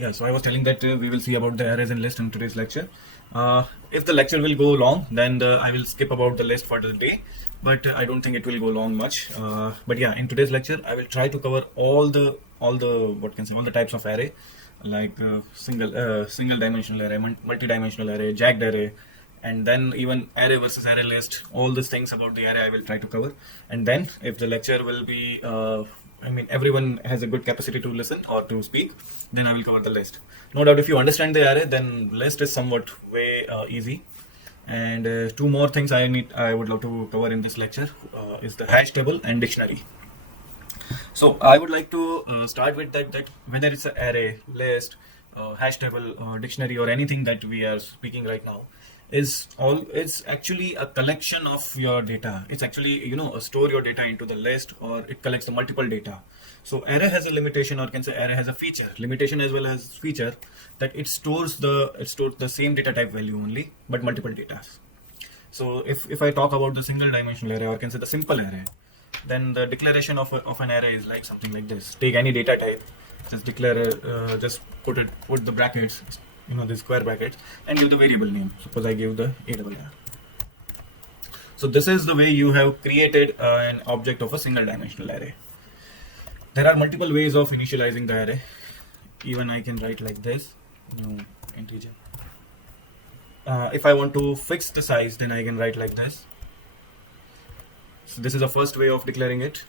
Yeah, so I was telling that we will see about the arrays and list in today's lecture. If the lecture will go long, then I will skip about the list for the day, but I don't think it will go long much. But yeah, in today's lecture, I will try to cover all the what can say all the types of array, like single dimensional array, multi-dimensional array, jagged array, and then even array versus array list. All these things about the array I will try to cover, and then if the lecture will be I mean, everyone has a good capacity to listen or to speak, then I will cover the list. No doubt, if you understand the array, then list is somewhat way easy. And two more things I would love to cover in this lecture is the hash table and dictionary. So I would like to start with that whether it's an array, list, hash table, dictionary, or anything that we are speaking right now, it's actually a collection of your data. It's actually store your data into the list, or it collects the multiple data. So array has a limitation, or can say array has a feature, limitation as well as feature, that it stores the same data type value only, but multiple data. So if I talk about the single dimensional array, or can say the simple array, then the declaration of an array is like something like this. Take any data type, just declare, just put the brackets, the square brackets, and give the variable name. Suppose I give the ARR. So this is the way you have created an object of a single dimensional array. There are multiple ways of initializing the array. Even I can write like this, new integer. If I want to fix the size, then I can write like this. So this is the first way of declaring it.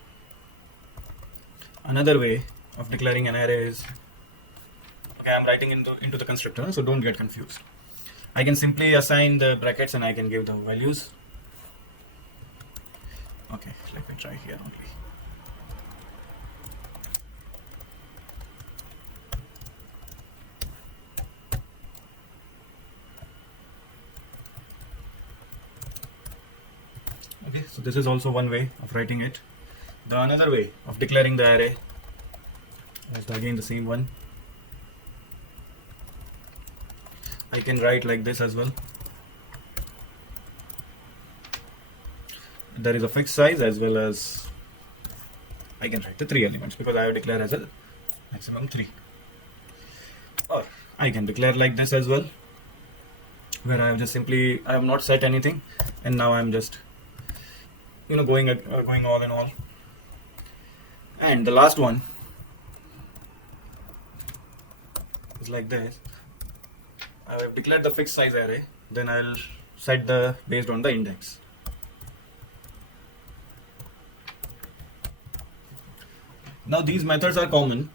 Another way of declaring an array is, okay, I'm writing into the constructor, so don't get confused. I can simply assign the brackets and I can give the values. Okay, let me try here only. Okay, so this is also one way of writing it. The another way of declaring the array is again the same one. I can write like this as well. There is a fixed size as well as I can write the 3 elements because I have declared as a maximum 3. Or I can declare like this as well, where I have not set anything, and now I'm just going all in all. And the last one is like this. I have declared the fixed size array, then I'll set the based on the index. Now these methods are common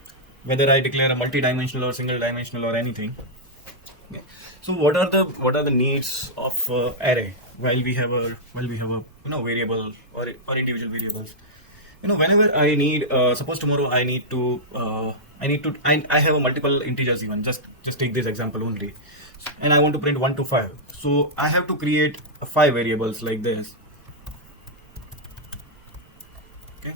whether I declare a multi-dimensional or single dimensional or anything. Okay. So what are the needs of array while we have a variable or individual variables? Whenever I need, suppose tomorrow I have a multiple integers, even just take this example only, and I want to print 1 to 5. So I have to create 5 variables like this. Okay.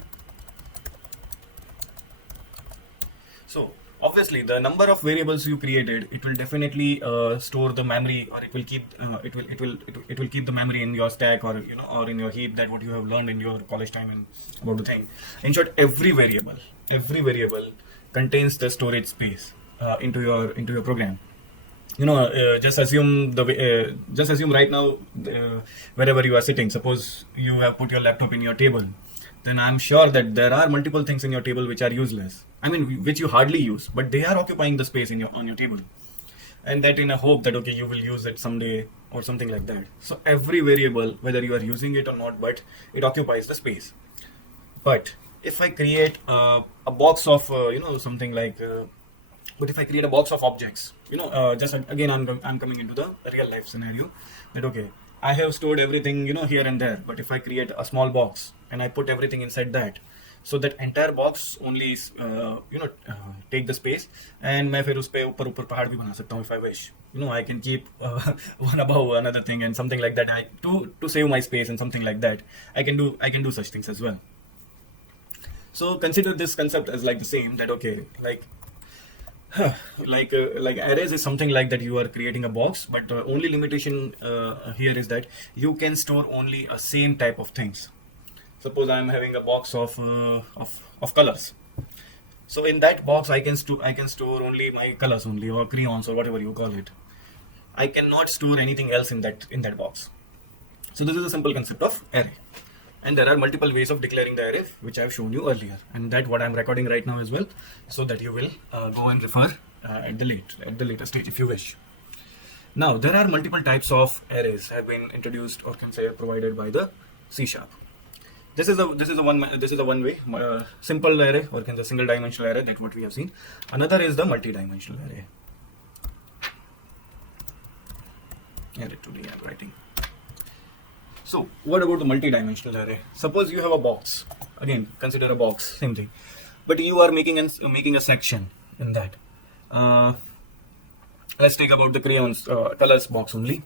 So obviously the number of variables you created, it will definitely store the memory, or it will keep the memory in your stack, or or in your heap, that what you have learned in your college time and about the thing. In short, every variable contains the storage space into your program. Just assume right now, wherever you are sitting, suppose you have put your laptop in your table, then I'm sure that there are multiple things in your table which are useless. I mean, which you hardly use, but they are occupying the space on your table, and that in a hope that okay, you will use it someday or something like that. So every variable, whether you are using it or not, but it occupies the space. But if I create a box of something like but if I create a box of objects, just again I'm coming into the real life scenario, that okay, I have stored everything here and there, but if I create a small box and I put everything inside that, so that entire box only take the space, and मैं फिर उस पे ऊपर पहाड़ भी बना सकता हूँ if I wish. I can keep one above another thing and something like that. To save my space and something like that, I can do such things as well. So consider this concept as like the same, that okay, like arrays is something like that. You are creating a box, but the only limitation here is that you can store only a same type of things. Suppose I am having a box of colors. So in that box, I can store only my colors only, or crayons, or whatever you call it. I cannot store anything else in that box. So this is a simple concept of array. And there are multiple ways of declaring the array, which I have shown you earlier, and that what I'm recording right now as well, so that you will go and refer at the later stage if you wish. Now there are multiple types of arrays have been introduced, or can say provided by the C#. This is a one way simple array, or can say single dimensional array, that what we have seen. Another is the multi-dimensional array. Array today I'm writing. So what about the multi-dimensional array? Suppose you have a box. Again, consider a box, same thing. But you are making a section in that. Let's take about the crayons colors box only.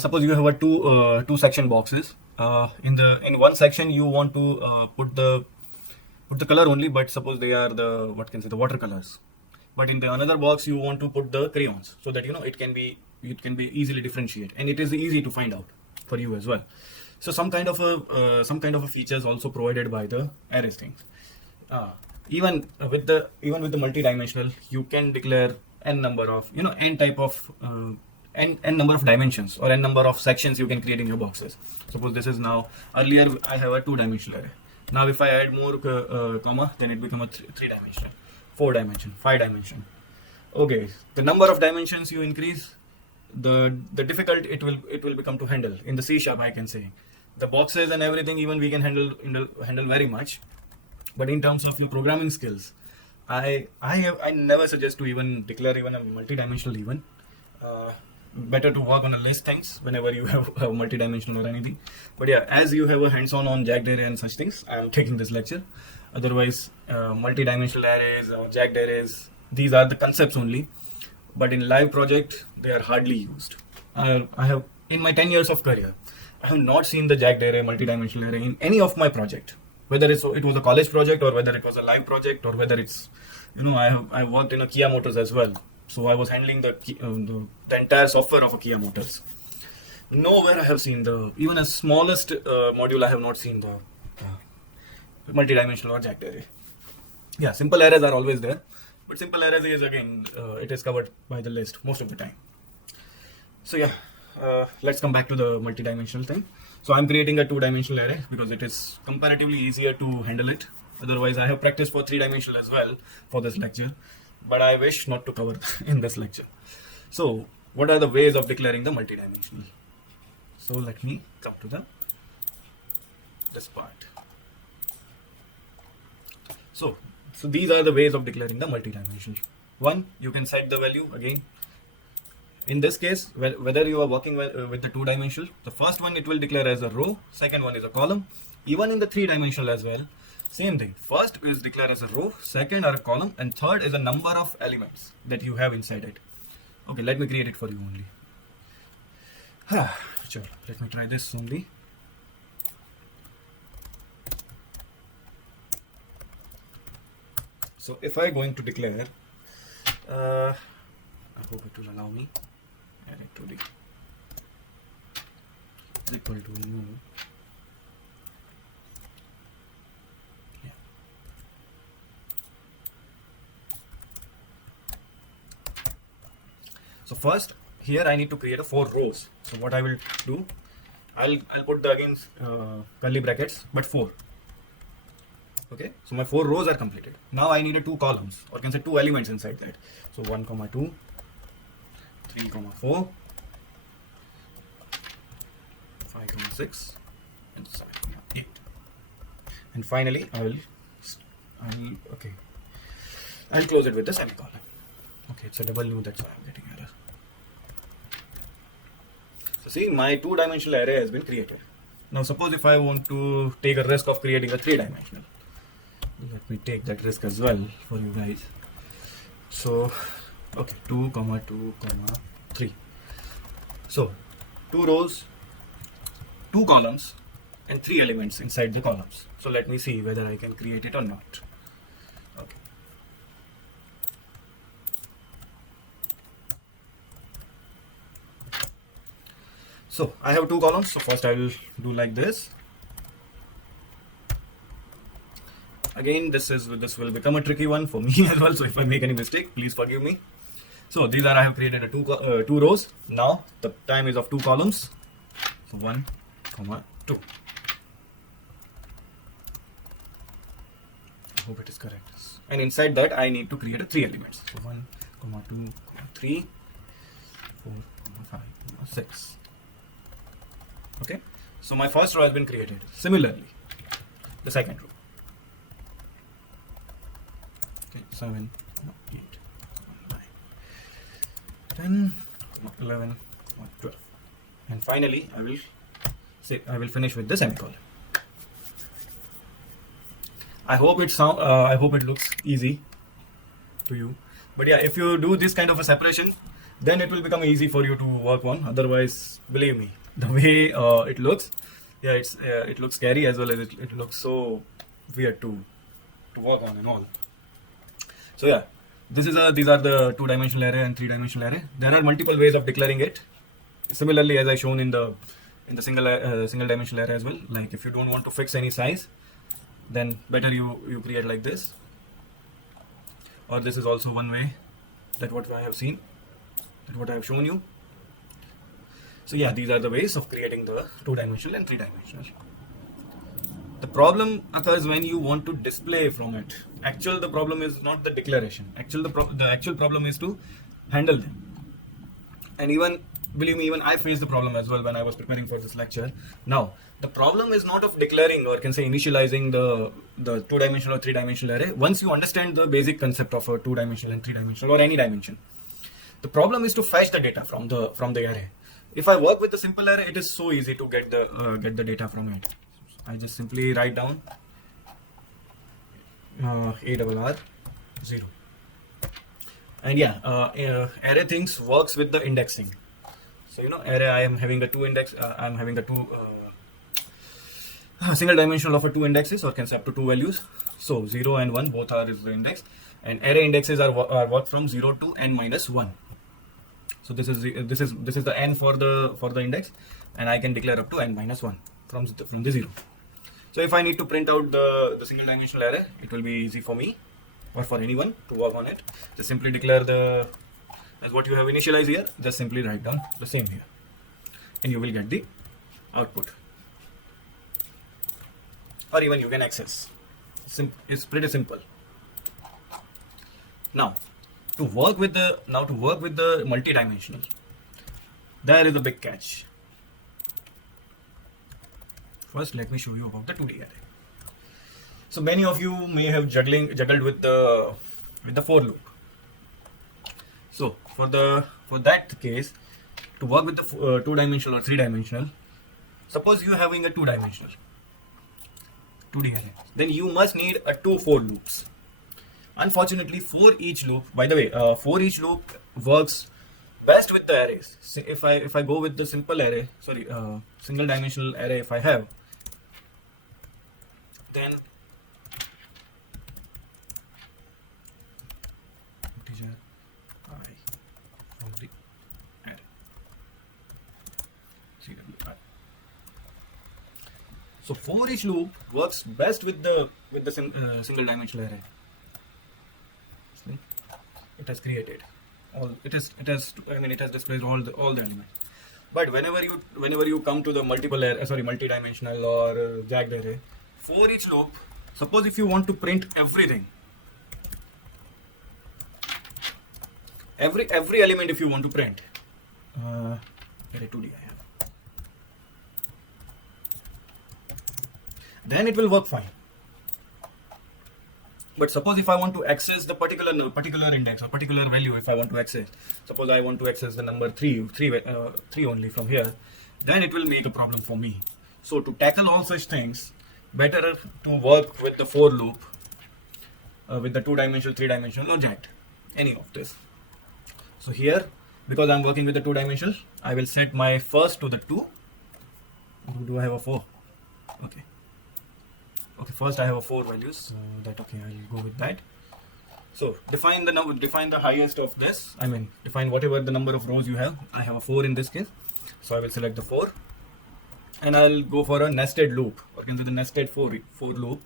Suppose you have a two section boxes. In one section you want to put the color only, but suppose they are the watercolors. But in the another box you want to put the crayons, so that it can be easily differentiate, and it is easy to find out for you as well. So some kind of a features also provided by the array things. Even with the multi-dimensional, you can declare n number of n type of n number of dimensions, or n number of sections you can create in your boxes. Suppose this is now, earlier I have a 2-dimensional array. Now if I add more comma, then it becomes a 3-dimensional, 4-dimension, 5-dimension. Okay, the number of dimensions you increase, the difficult it will become to handle. In the C#, I can say the boxes and everything, even we can handle very much. But in terms of your programming skills, I never suggest to even declare even a multi-dimensional even. Better to work on a list things whenever you have multi-dimensional or anything. But yeah, as you have a hands-on on jagged array and such things, I am taking this lecture. Otherwise, multi-dimensional arrays or jagged arrays, these are the concepts only. But in live project, they are hardly used. I have, in my 10 years of career, I have not seen the jagged array, multi-dimensional array in any of my project. Whether it was a college project, or whether it was a live project, or whether it's, I worked in a Kia Motors as well. So I was handling the entire software of a Kia Motors. Nowhere I have seen even a smallest module. I have not seen the multi-dimensional or jagged array. Yeah, simple arrays are always there, but simple arrays is again it is covered by the list most of the time. So yeah, let's come back to the multi-dimensional thing. So I'm creating a 2-dimensional array because it is comparatively easier to handle it. Otherwise, I have practiced for 3-dimensional as well for this lecture, but I wish not to cover in this lecture. So what are the ways of declaring the multi-dimensional? So let me come to this part. So these are the ways of declaring the multi-dimensional. One, you can set the value again. In this case, whether you are working with the 2-dimensional, the first one it will declare as a row, second one is a column. Even in the 3-dimensional as well, same thing. First is declared as a row, second are a column, and third is a number of elements that you have inside it. Okay, let me create it for you only. Sure, let me try this only. So if I going to declare, I hope it will allow me. Array today equal to new. Yeah. So first here I need to create a 4 rows. So what I will do, I'll put the again curly brackets, but 4. Okay, so my 4 rows are completed. Now I need a 2 columns, or can say 2 elements inside that. So 1, 2, 3, 4, 5, 6, and 7, 8. And finally, I'll close it with the semicolon. Okay, it's a double new, that's why I'm getting error. So see, my 2-dimensional array has been created. Now suppose if I want to take a risk of creating a 3-dimensional. Let me take that risk as well for you guys. So okay, 2, 2, 3. So 2 rows, 2 columns, and 3 elements inside the columns. So let me see whether I can create it or not. Okay. So I have 2 columns. So first I will do like this. again, this will become a tricky one for me as well. So if I make any mistake, please forgive me. So these are, I have created a two rows. Now the time is of two columns. So 1, 2. I hope it is correct. And inside that I need to create a 3 elements. So 1, 2, 3, 4, 5, 6. Okay. So my first row has been created. Similarly, the second row. Okay, 7, 8, 9, 10, 11, 12. And finally, I will finish with the semicolon. I hope it looks easy to you. But yeah, if you do this kind of a separation, then it will become easy for you to work on. Otherwise, believe me, the way it looks, yeah, it looks scary as well as it looks so weird to work on and all. So yeah, these are the 2-dimensional array and 3-dimensional array. There are multiple ways of declaring it. Similarly, as I shown in the single dimensional array as well. Like if you don't want to fix any size, then better you create like this. Or this is also one way, that what I have seen, that what I have shown you. So yeah, these are the ways of creating the 2-dimensional and 3-dimensional. The problem occurs when you want to display from it. The problem is not the declaration. The actual problem is to handle them. And believe me, even I faced the problem as well when I was preparing for this lecture. Now, the problem is not of declaring, or can say initializing the 2-dimensional or 3-dimensional array. Once you understand the basic concept of a 2-dimensional and 3-dimensional or any dimension, the problem is to fetch the data from the array. If I work with the simple array, it is so easy to get the data from it. I just simply write down ARR 0. And yeah, array things works with the indexing. So array, I am having a single dimensional of a 2 indexes, or can say up to 2 values. So 0 and 1 both are is the index, and array indexes are worked from 0 to n minus 1. So this is the n for the index, and I can declare up to n minus 1 from the 0. So if I need to print out the single dimensional array, it will be easy for me or for anyone to work on it. Just simply declare as what you have initialized here, just simply write down the same here, and you will get the output. Or even you can access. It's pretty simple. Now, to work with the multi-dimensional, there is a big catch. First, let me show you about the 2D array. So many of you may have juggled with the for loop. So for that case, to work with the 2-dimensional or 3-dimensional, suppose you are having a 2-dimensional 2D array, then you must need a 2 for loops. Unfortunately, for each loop, by the way, for each loop works best with the arrays. So if I go with the simple array, single dimensional array, if I have, then integer I from the array CWI. So for each loop works best with the single dimensional array. See? It has created it has displayed all the elements. But whenever you come to the multi-dimensional or jagged array, for each loop, suppose if you want to print everything, every element, if you want to print array 2D I have, then it will work fine. But suppose if I want to access the particular index or particular value, if I want to access, suppose I want to access the number 3 only from here, then it will make a problem for me. So to tackle all such things, better to work with the for loop, with the 2-dimensional, 3-dimensional, or jagged, any of this. So here, because I'm working with the 2-dimensional, I will set my first to the 2. Do I have a 4? Okay, first I have a 4 values, so I'll go with that. So define the highest of this, define whatever the number of rows you have. I have a 4 in this case, so I will select the 4, and I'll go for a nested loop, or can say the nested for loop.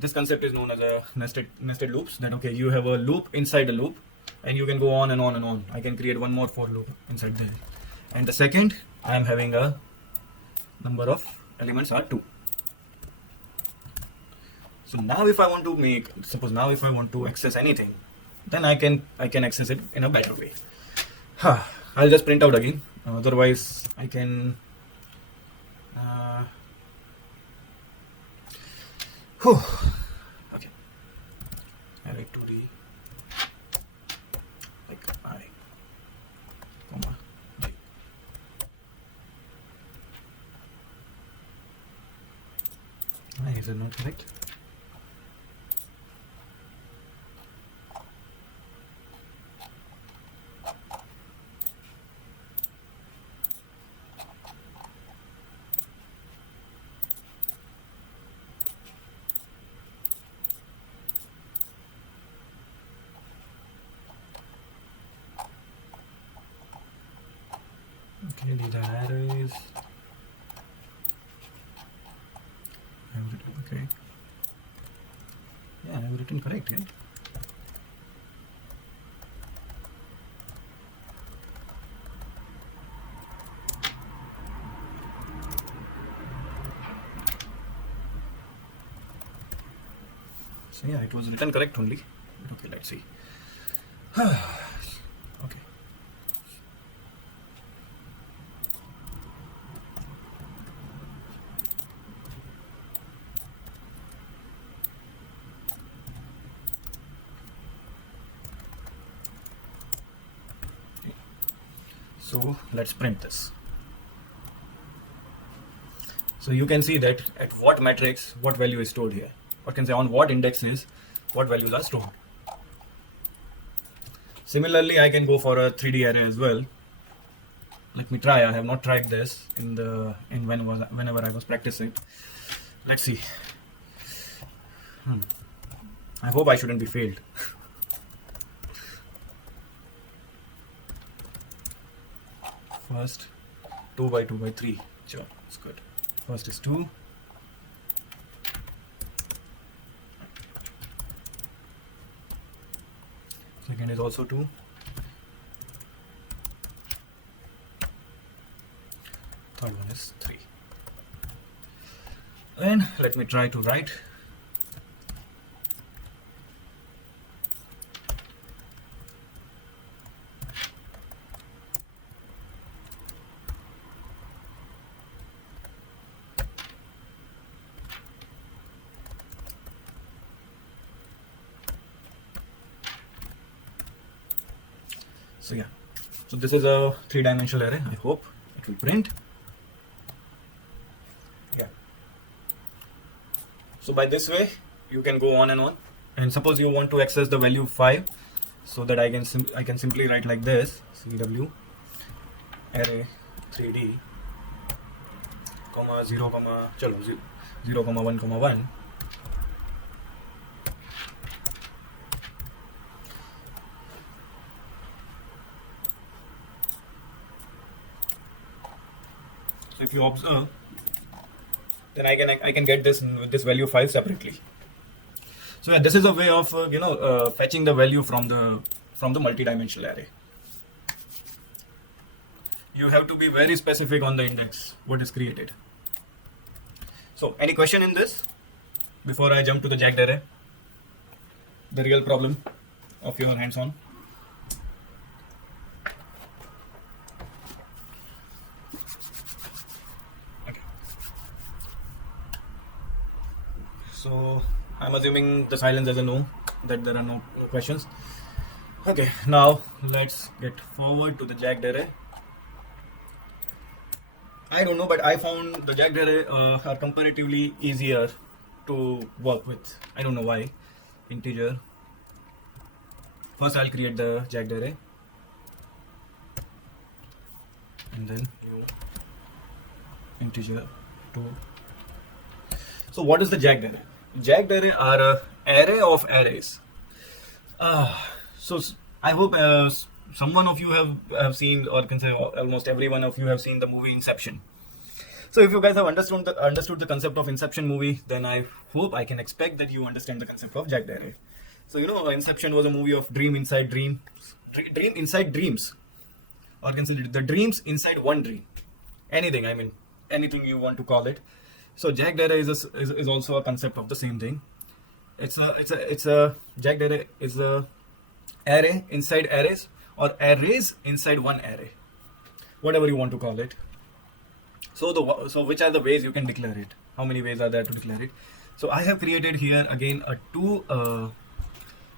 This concept is known as a nested loops. That okay, you have a loop inside a loop, and you can go on and on and on. I can create one more for loop inside there. And the second, I am having a number of elements are 2. So now if I want to suppose if I want to access anything, then I can access it in a better way. I'll just print out again. Otherwise, I can. Okay. Array 2D like I, comma J. Is it not correct? Okay, these are arrays. Okay. Yeah, I've written correct, yeah. So yeah, it was written correct only. Okay, let's see. Okay. So let's print this. So you can see that at what matrix what value is stored here. Or can say on what indexes what values are stored. Similarly, I can go for a 3D array as well. Let me try. I have not tried this whenever I was practicing. Let's see. I hope I shouldn't be failed. First 2 by 2 by 3. Sure, it's good. First is 2. Second is also 2. Third one is 3. Then let me try to write. So yeah, so this is a 3-dimensional array. I hope it will print. Yeah. So by this way, you can go on and on. And suppose you want to access the value 5, so that I can simply write like this: CW array 3D, comma 0, comma 0, comma 1, comma 1. So if you observe, then I can get this with this value 5 separately. So yeah, this is a way of fetching the value from the multi-dimensional array. You have to be very specific on the index what is created. So any question in this before I jump to the jagged array? The real problem of your hands-on. So I'm assuming the silence as a no, that there are no questions. Okay, now let's get forward to the jagged array. I don't know, but I found the jagged array are comparatively easier to work with. I don't know why. Integer. First I'll create the jagged array. And then new integer 2. So what is the jagged array? Jagged array are an array of arrays. So I hope someone of you have seen, or can say almost every one of you have seen the movie Inception. So if you guys have understood the concept of Inception movie, then I hope I can expect that you understand the concept of Jack Dere. So Inception was a movie of dream inside dream, dream inside dreams, or consider the dreams inside one dream. Anything, I mean, anything you want to call it. So Jack Dere is also a concept of the same thing. It's a Jack Dere is a array inside arrays, or arrays inside one array, whatever you want to call it. So which are the ways you can declare it? How many ways are there to declare it? So I have created here again a two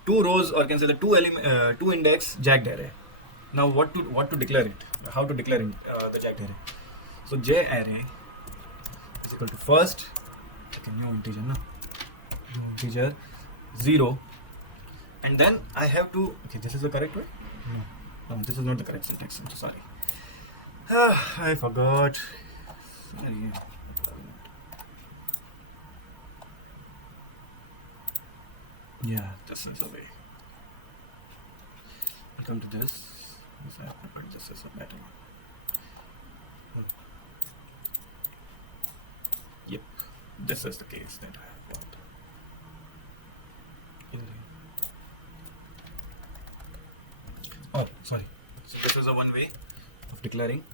rows, or can say the two index Jack Dere. Now what to declare it? How to declare it, the Jack Dere? So J array is equal to first, okay, new integer, no? New integer 0, and then I have to, okay, this is the correct way? No, this is not the correct syntax. I'm so sorry. I forgot. Sorry. Yeah, this is the way. I'll come to this. But this is a better one. Yep, this is the case that I have got. Oh, sorry. So this is a one way of declaring.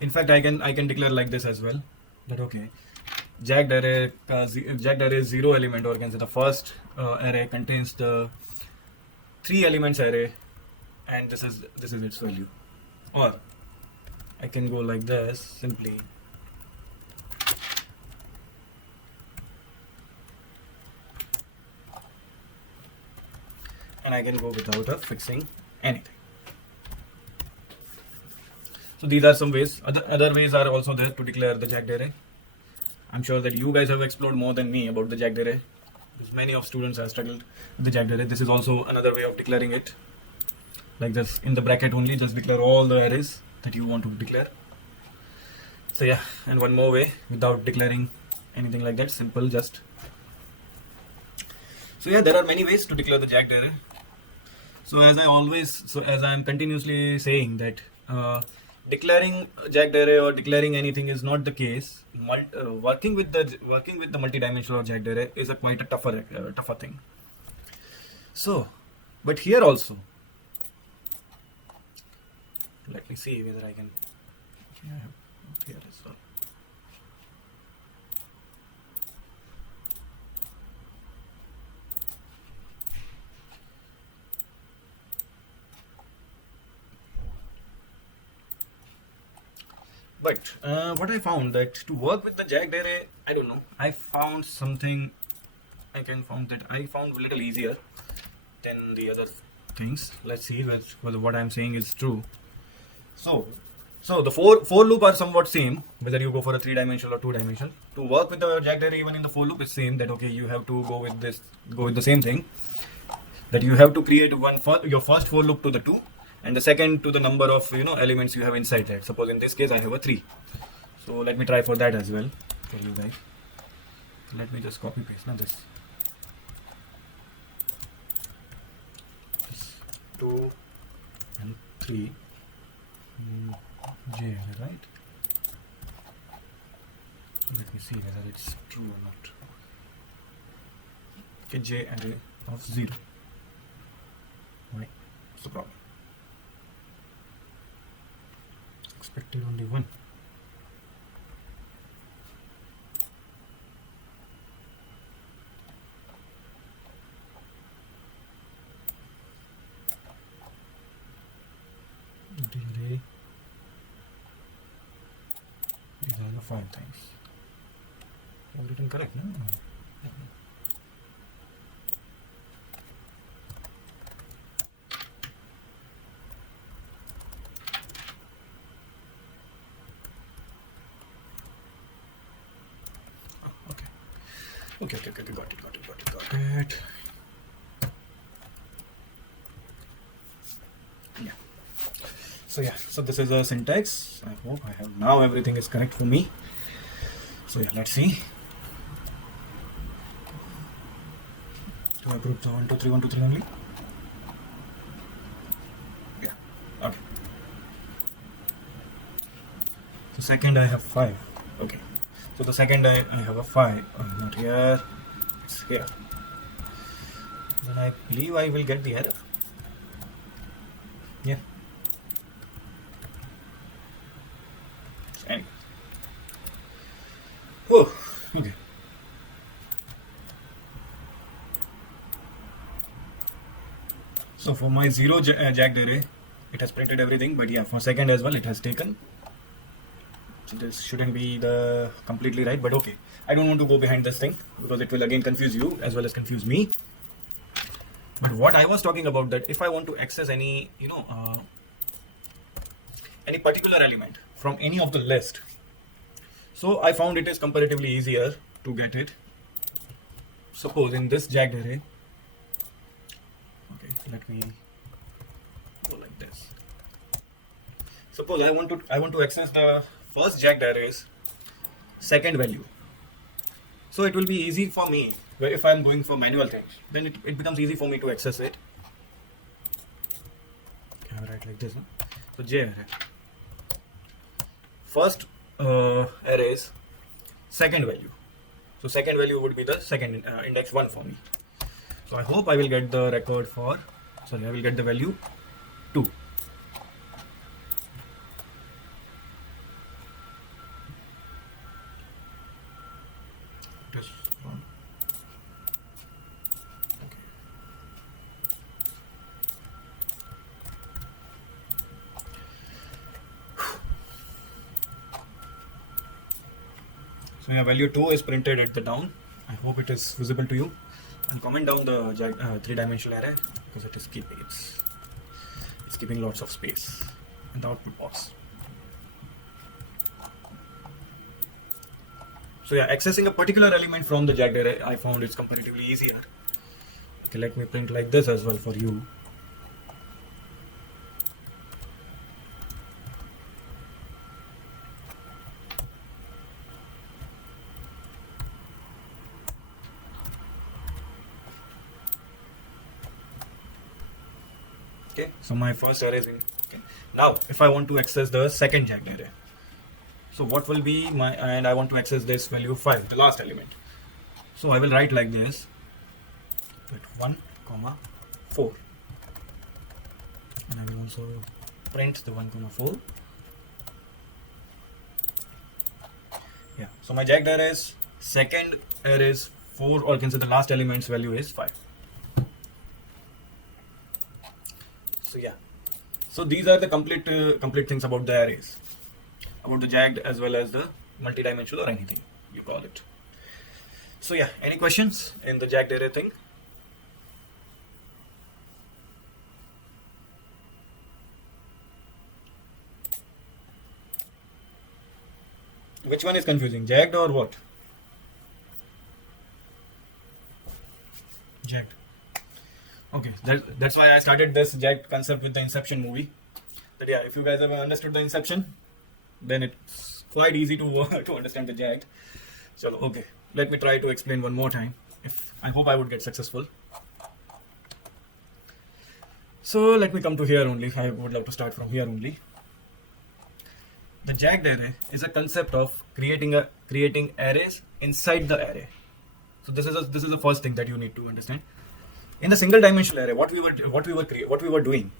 In fact, I can declare like this as well. That okay, Jack Dere is 0 element, or can say the first array contains the 3 elements array, and this is its value. Or I can go like this simply. And I can go without fixing anything. So these are some ways. Other ways are also there to declare the Jack Dere. I'm sure that you guys have explored more than me about the Jack Dere, because many of students have struggled with the Jack Dere. This is also another way of declaring it. Like this, in the bracket only, just declare all the arrays that you want to declare. So yeah, and one more way without declaring anything like that, simple just. So yeah, there are many ways to declare the Jack Dere. So as I am continuously saying that declaring Jack Dere or declaring anything is not the case. Working with the multidimensional Jack Dere is quite a tougher thing. So, but here also, let me see whether I can. Yeah, here as well. But what I found that to work with the Jack Dere, I don't know. I found something. I found a little easier than the other things. Let's see whether what I'm saying is true. So the for loop are somewhat same, whether you go for a 3-dimensional or 2-dimensional. To work with the Jack Dere, even in the for loop, is same. That okay, you have to go with the same thing. That you have to create your first for loop to the 2, and the second to the number of elements you have inside that. Suppose in this case I have a 3. So let me try for that as well for you guys. Let me just copy paste now this 2 and 3 J, right? Let me see whether it's true or not. Okay, J array of 0. Right, what's the problem? Expected only 1. Array. These are the 5 things. I've written correct, no? Okay, got it. Yeah. So this is a syntax. I hope I have now everything is correct for me. So yeah, let's see. Do I group the 1, 2, 3, 1, 2, 3 only? Yeah. Okay. So second I have 5. Okay. So the second I have a 5. Not here. It's here. Then I believe I will get the error. Yeah. Anyway. Oh, okay. So for my zero jagged array, it has printed everything, but yeah, for second as well, it has taken. So this shouldn't be the completely right, but okay. I don't want to go behind this thing because it will again confuse you as well as confuse me. But what I was talking about, that if I want to access any, any particular element from any of the list, so I found it is comparatively easier to get it. Suppose in this jagged array, okay, let me go like this. Suppose I want to access the first jagged array's second value. So it will be easy for me, where if I am going for manual things, then it becomes easy for me to access it. Okay, I write like this. So J array. First array's second value. So second value would be the second index 1 for me. So I hope I will get the record for, I will get the value 2. Just one. Okay. So yeah, value 2 is printed at the down. I hope it is visible to you. And comment down the 3-dimensional array because it is it's keeping lots of space in the output box. So yeah, accessing a particular element from the jagged array, I found it's comparatively easier. Okay, let me print like this as well for you. Okay, so my first array is in. Okay. Now, if I want to access the second jagged array, so what will be my, and I want to access this value 5, the last element. So I will write like this, put 1, 4, and I will also print the 1, 4. Yeah, so my jagged array's second array is 4, or you can say the last element's value is 5. So yeah, so these are the complete things about the arrays, about the jagged as well as the multi-dimensional or anything you call it. So yeah, any questions in the jagged array thing? Which one is confusing, jagged or what? Jagged. Okay, that's why I started this jagged concept with the Inception movie. That yeah, if you guys have understood the Inception, then it's quite easy to to understand the jagged. So okay, let me try to explain one more time. I hope I would get successful. So let me come to here only. I would love to start from here only. The jagged array is a concept of creating arrays inside the array. So this is the first thing that you need to understand. In the single dimensional array, what we were doing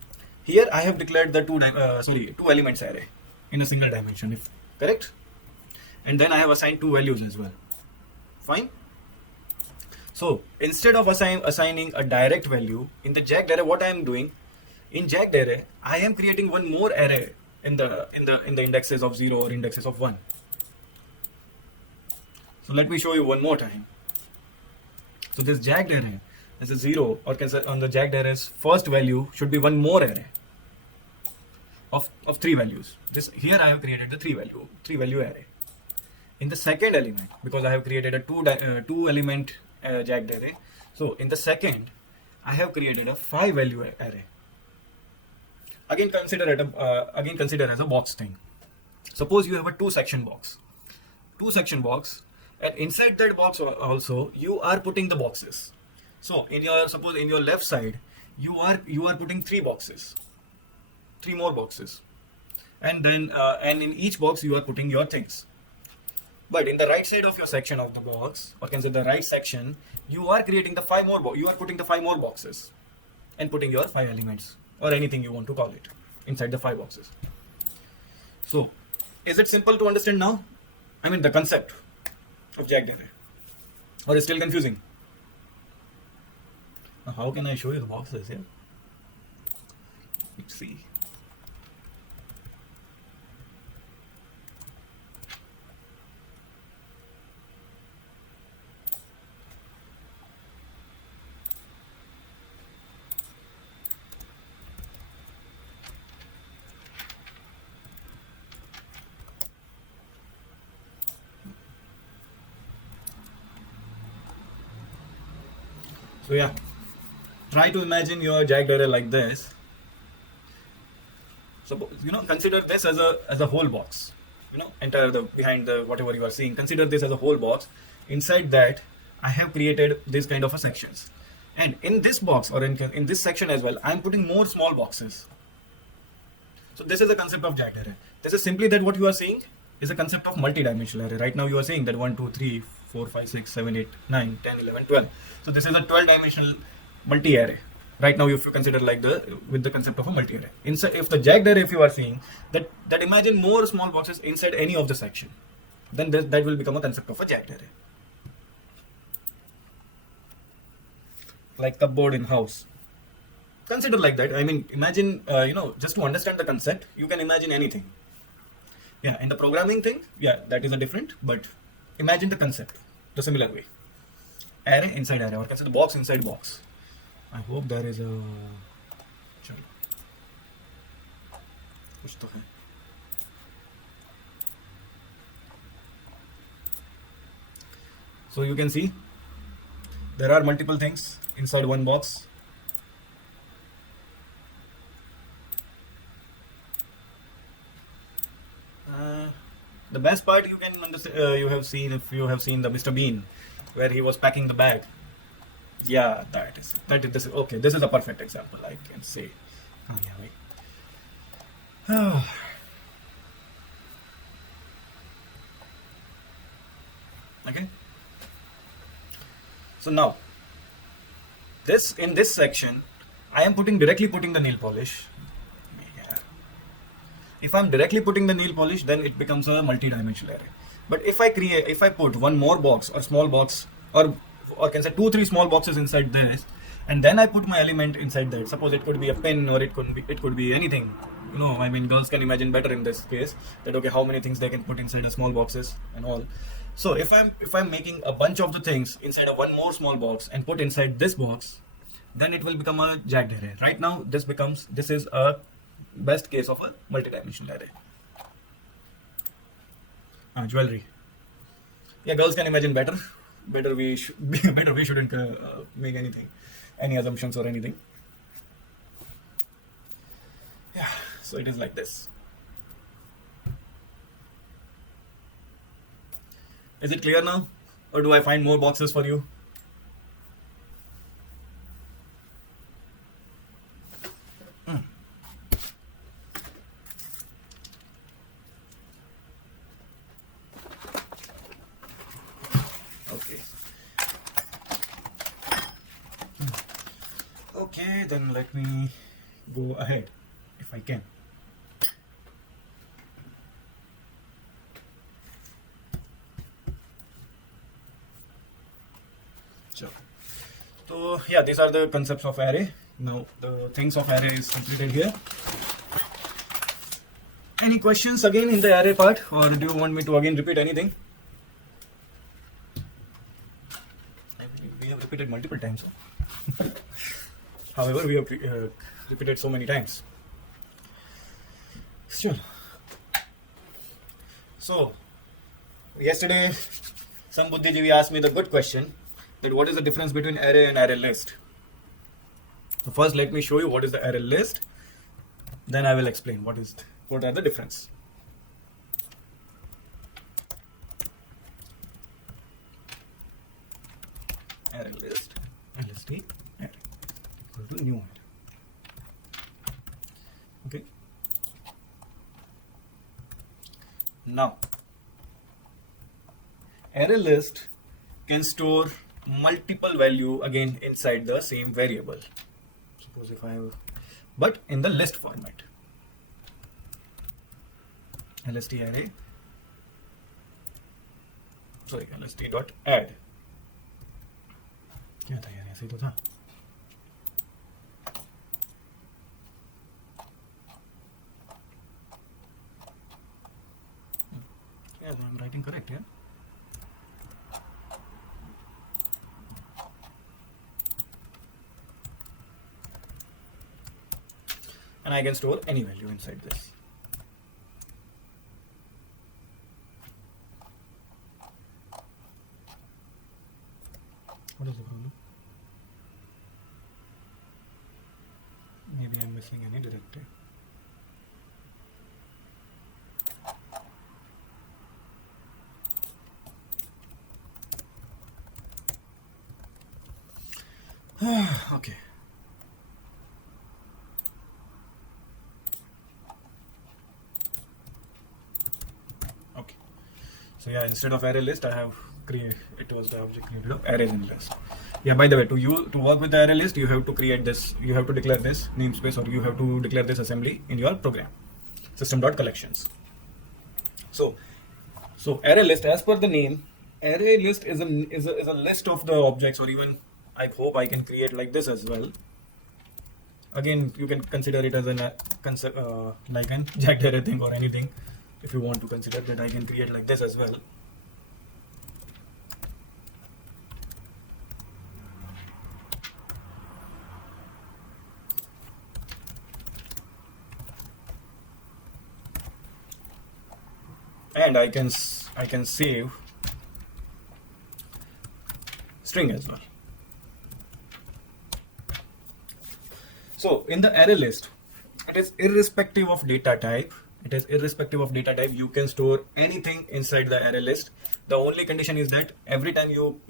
here, I have declared the two elements array in a single dimension, if correct, and then I have assigned 2 values as well. Fine. So instead of assigning a direct value in the jagged array, what I am doing in jagged array, I am creating one more array in the indexes of 0 or indexes of 1. So let me show you one more time. So this jagged array is a 0, or can say on the jagged array's first value should be one more array of 3 values. This here I have created the 3 value array. In the second element, because I have created a 2 element jagged array, so in the second I have created a 5 value array. Again consider as a box thing. Suppose you have a 2 section box, and inside that box also you are putting the boxes. So in your, suppose in your left side, you are putting three more boxes, and then and in each box you are putting your things. But in the right side of your section of the box, or can say the right section, you are creating the five more. You are putting the five more boxes, and putting your five elements or anything you want to call it inside the five boxes. So, is it simple to understand now? I mean, the concept of jagged array, or is still confusing? Now, how can I show you the boxes here? Let's see. So yeah, try to imagine your jagged array like this. So consider this as a whole box. Enter the behind the whatever you are seeing. Consider this as a whole box. Inside that, I have created this kind of a sections, and in this box or in this section as well, I am putting more small boxes. So this is the concept of jagged array. This is simply that what you are seeing is a concept of multi-dimensional array. Right now you are saying that 1, 2, 3, 4, 5, 6, 7, 8, 9, 10, 11, 12. So this is a 12-dimensional multi-array. Right now, if you consider like with the concept of a multi-array. Inside, if the jagged array, if you are seeing that imagine more small boxes inside any of the section, then that will become a concept of a jagged array. Like cupboard in house. Consider like that. I mean, imagine, just to understand the concept, you can imagine anything. Yeah, in the programming thing, yeah, that is a different, but imagine the concept the similar way. Array inside array, or consider box inside box. I hope there is a. चलो कुछ तो है. So you can see there are multiple things inside one box. The best part you can understand, you have seen, if you have seen the Mr. Bean, where he was packing the bag. Yeah, this is okay. This is a perfect example, I can say. Okay. So now, in this section, I am directly putting the nail polish. If I'm directly putting the nail polish, then it becomes a multi-dimensional array. But if I put one more box or small box, or can say 2, 3 small boxes inside this, and then I put my element inside that. Suppose it could be a pen, or it could be anything. I mean, girls can imagine better in this case that okay, how many things they can put inside a small boxes and all. So if I'm making a bunch of the things inside of one more small box and put inside this box, then it will become a jagged array. Right now, this is a best case of a multi-dimensional array. Jewelry. Yeah, girls can imagine better. Better we shouldn't make any assumptions or anything. Yeah, so it is like this. Is it clear now, or do I find more boxes for you? Okay, then let me go ahead if I can. Sure. So yeah, these are the concepts of array. Now the things of array is completed here. Any questions again in the array part, or do you want me to again repeat anything? I believe we have repeated multiple times. However, we have repeated so many times. Sure. So, yesterday, some Buddhijeevi asked me the good question that what is the difference between array and array list. So first, let me show you what is the array list. Then I will explain what are the difference. Array list. lst array equal to new array. Okay. Now array list can store multiple value again inside the same variable. Suppose if I have, but in the list format. lst array, sorry, lst dot add. क्या था यार, ऐसे ही तो था. Yeah, I'm writing correct, yeah. And I can store any value inside this. What is the problem? Maybe I'm missing any directive. Okay. Okay. So yeah, instead of array list, I have created, it was the object created of arrays in list. Yeah, by the way, to work with the array list, you have to create this, you have to declare this namespace, or you have to declare this assembly in your program, system.collections. So array list, as per the name, array list is a list of the objects, or even I hope I can create like this as well. Again, you can consider it as a concept, like an jagged array thing or anything. If you want to consider that, I can create like this as well. And I can save string as well. So in the array list, it is irrespective of data type. You can store anything inside the array list. The only condition is that every time you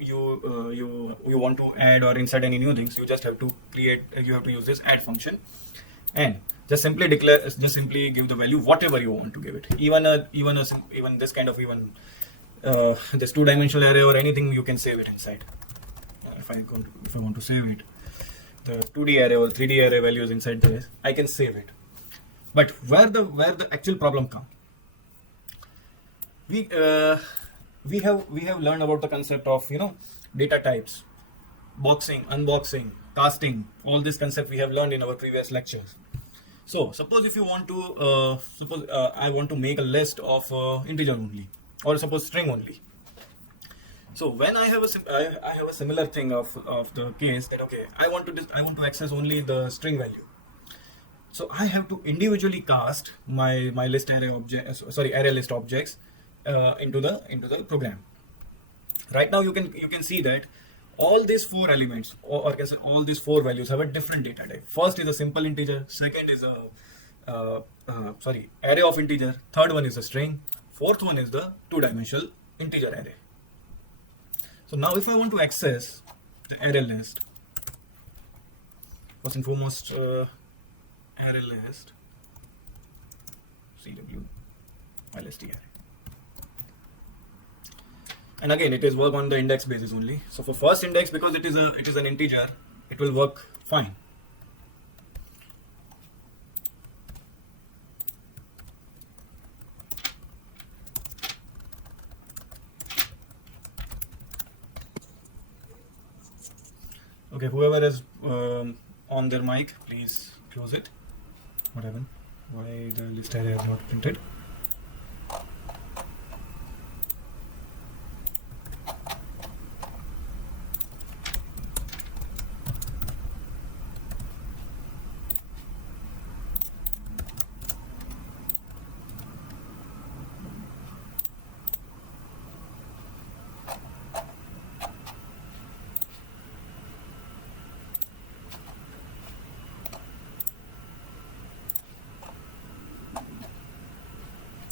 want to add or insert any new things, you just have to use this add function, and just simply give the value whatever you want to give it. Even this kind of this two-dimensional array or anything, you can save it inside. If I want to save it, the 2D array or 3D array values inside this, I can save it. But where the actual problem comes, we have learned about the concept of data types, boxing, unboxing, casting. All this concept we have learned in our previous lectures. So suppose if you want to I want to make a list of integer only, or suppose string only. So when I have a similar thing of the case that, okay, I want to access only the string value. So I have to individually cast my list array array list objects into the program. Right now you can see that all these four elements, or I can say all these four values, have a different data type. First is a simple integer. Second is a array of integer. Third one is a string. Fourth one is the two-dimensional integer array. So now if I want to access the array list, first and foremost, array list cw lst array, and again it is work on the index basis only. So for first index, because it is an integer, it will work fine. Okay, whoever is on their mic, please close it. What happened? Why the list array is not printed?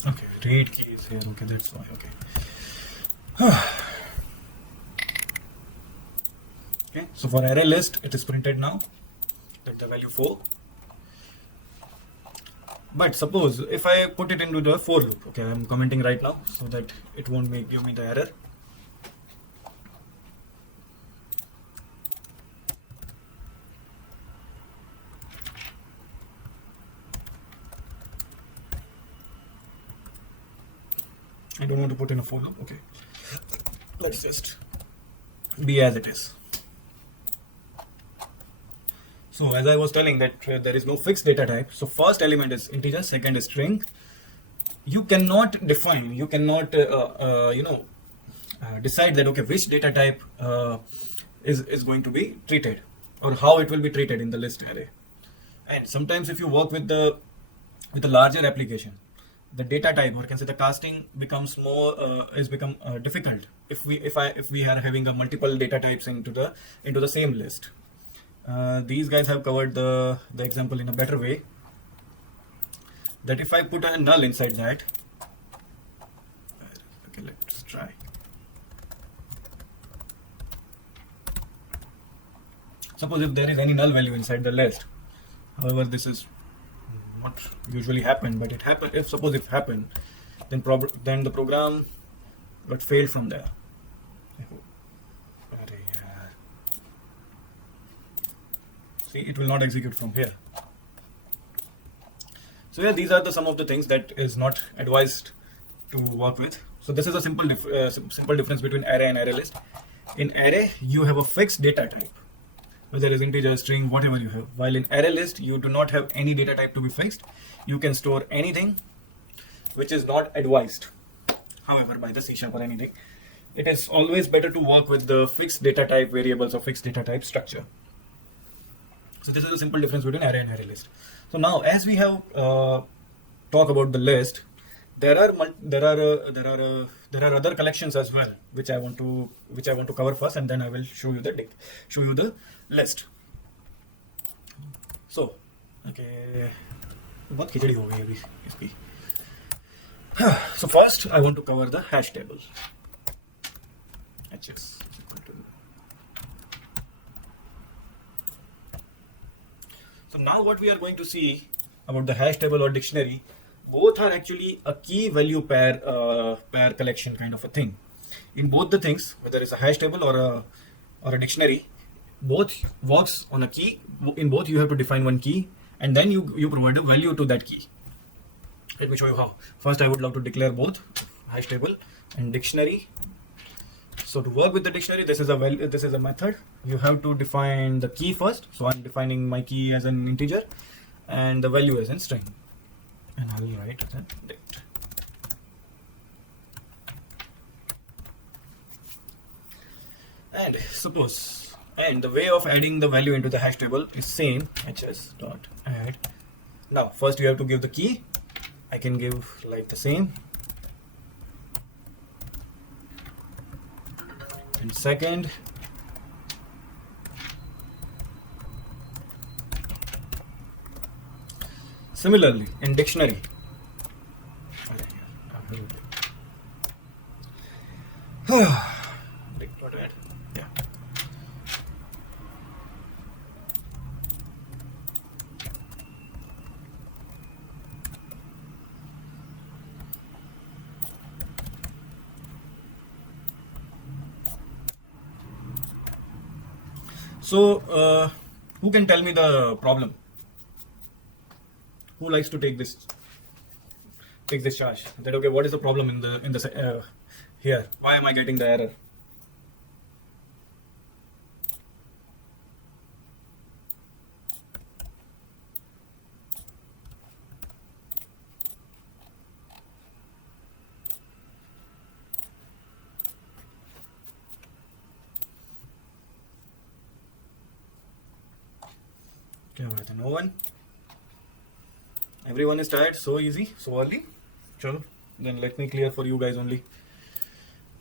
Okay, read key is here. Okay, that's why. Okay. Okay. So for array list, it is printed now that the value 4. But suppose if I put it into the for loop, okay, I'm commenting right now so that it won't give me the error. I don't want to put in a for loop. Okay, let's just be as it is. So as I was telling that there is no fixed data type. So first element is integer, second is string. You cannot define, you cannot decide that okay, which data type is going to be treated or how it will be treated in the list array. And sometimes if you work with the larger application, the data type, or can say the casting becomes more difficult if we are having a multiple data types into the same list. These guys have covered the example in a better way, that if I put a null inside that, okay, let's try. Suppose if there is any null value inside the list, however this is not usually happen, but it happened. If suppose it happened, then the program got failed from there. See, it will not execute from here. So yeah, these are some of the things that is not advised to work with. So this is a simple difference between array and array list. In array, you have a fixed data type, whether it is integer, string, whatever you have. While in array list, you do not have any data type to be fixed. You can store anything which is not advised, however, by the C# or anything. It is always better to work with the fixed data type variables or fixed data type structure. So this is a simple difference between array and array list. So now, as we have talked about the list, there are other collections as well, which I want to cover first, and then I will show you the list. So, okay, बहुत खिचड़ी हो गई अभी इसकी. So first, I want to cover the hash table. HS. So now what we are going to see about the hash table or dictionary, both are actually a key value pair collection kind of a thing. In both the things, whether it's a hash table or a dictionary, both works on a key. In both you have to define one key, and then you provide a value to that key. Let me show you how. First, I would love to declare both hash table and dictionary. So to work with the dictionary, this is a method. You have to define the key first. So I'm defining my key as an integer and the value as in string, and I will write as a dict. And suppose, and the way of adding the value into the hash table is same, hs.add. Now first you have to give the key. I can give like the same, and second, similarly in dictionary, So, who can tell me the problem? Who likes to take this charge? That okay? What is the problem in the here? Why am I getting the error? No one. Everyone is tired. So easy, so early. Chalo, then let me clear for you guys only.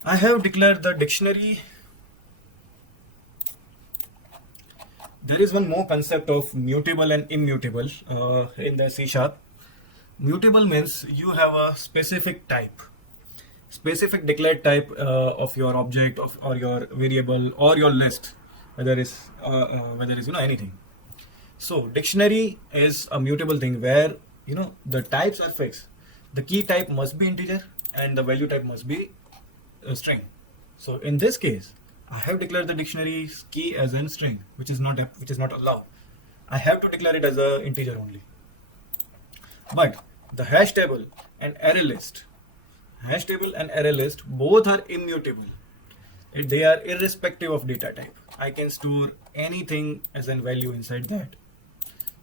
I have declared the dictionary. There is one more concept of mutable and immutable in the C#. Mutable means you have a specific type, specific declared type of your object or your variable or your list, whether it's anything. So dictionary is a mutable thing where the types are fixed. The key type must be integer and the value type must be a string. So in this case, I have declared the dictionary's key as a string, which is not allowed. I have to declare it as a integer only. But the hash table and array list, both are immutable. They are irrespective of data type. I can store anything as a value inside that.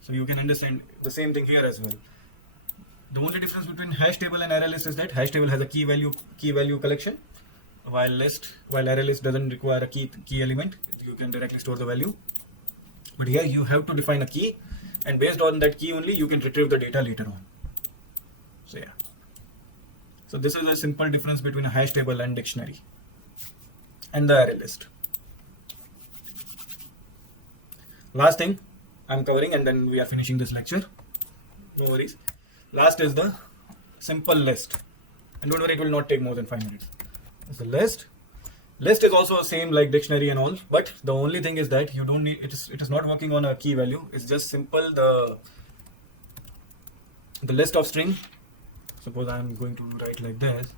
So you can understand the same thing here as well. The only difference between hash table and array list is that hash table has a key value collection, while array list doesn't require a key element. You can directly store the value. But here you have to define a key, and based on that key only you can retrieve the data later on. So yeah. So this is a simple difference between a hash table and dictionary and the array list. Last thing I'm covering, and then we are finishing this lecture. No worries. Last is the simple list, and don't worry, it will not take more than 5 minutes. It's a list. List is also the same like dictionary and all, but the only thing is that you don't need it is not working on a key value. It's just simple the list of string. Suppose I'm going to write like this,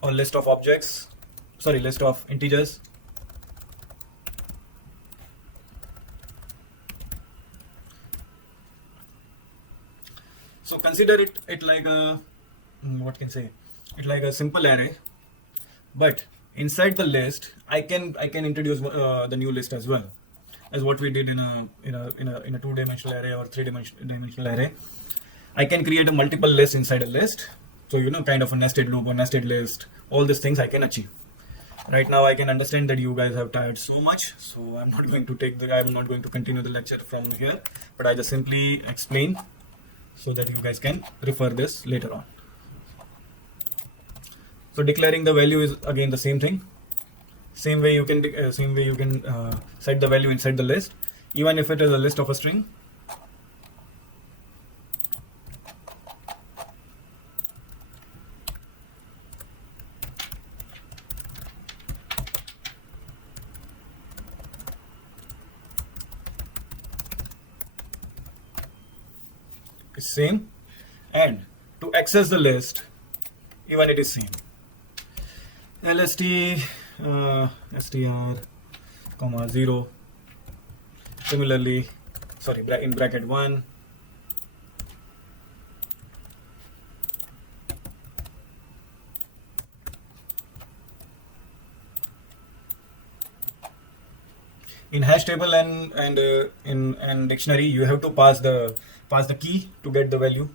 or list of integers. So consider it like a like a simple array, but inside the list I can introduce the new list as well, as what we did in a 2-dimensional array or 3-dimensional array. I can create a multiple list inside a list. So kind of a nested loop or nested list. All these things I can achieve. Right now I can understand that you guys have tired so much, so I'm not going to continue the lecture from here, but I just simply explain so that you guys can refer this later on. So declaring the value is again the same thing. Same way you can set the value inside the list, even if it is a list of a string. Is same, and to access the list, even it is same. LST str, 0. Similarly, in bracket 1. In hash table and in dictionary, you have to pass the key to get the value.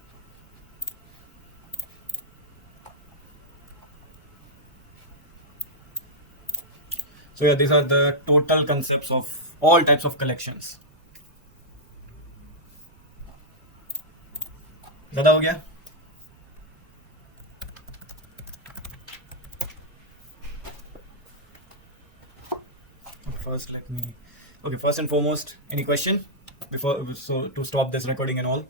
So yeah, these are the total concepts of all types of collections. ज़्यादा हो गया? First and foremost, any question to stop this recording and all?